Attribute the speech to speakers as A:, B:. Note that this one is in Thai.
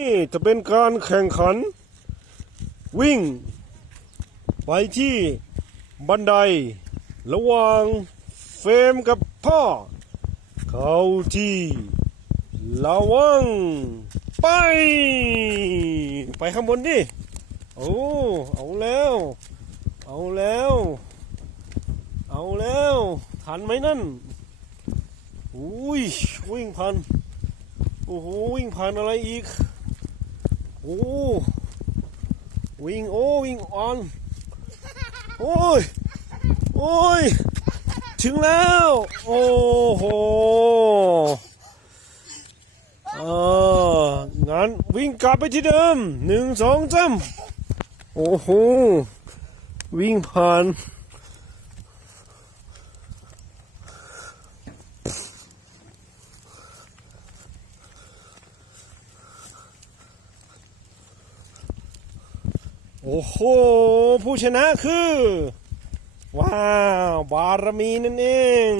A: นี่จะเป็นการแข่งขัน วิ่ง ไปที่บันได ระหว่างเฟรมกับพ่อ เขาที่ระวัง ไป ไปข้างบนดิ โอ้ เอาแล้ว เอาแล้ว เอาแล้ว ทันไหมนั่นอุ้ยวิ่งผ่านโอ้โห วิ่งผ่านอะไรอีก โอ้วิ่งโอ้วิ่งออนโอ้ยโอ้ยถึงแล้ว โอ้โหเอองั้นวิ่งกลับไปที่เดิมหนึ่งสองสามโอ้โหวิ่งผ่าน โอ้โห ผู้ชนะคือ ว้าว บารมีนั่นเอง